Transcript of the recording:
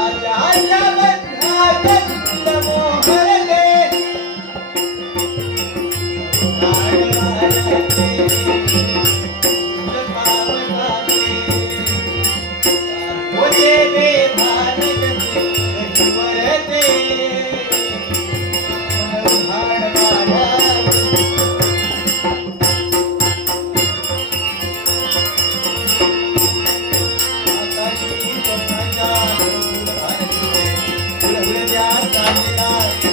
आजाया बद्धा जच्ट मुखर दे तो आज़ा दे शर्पावता दे मुझे देबाने ஆடினார்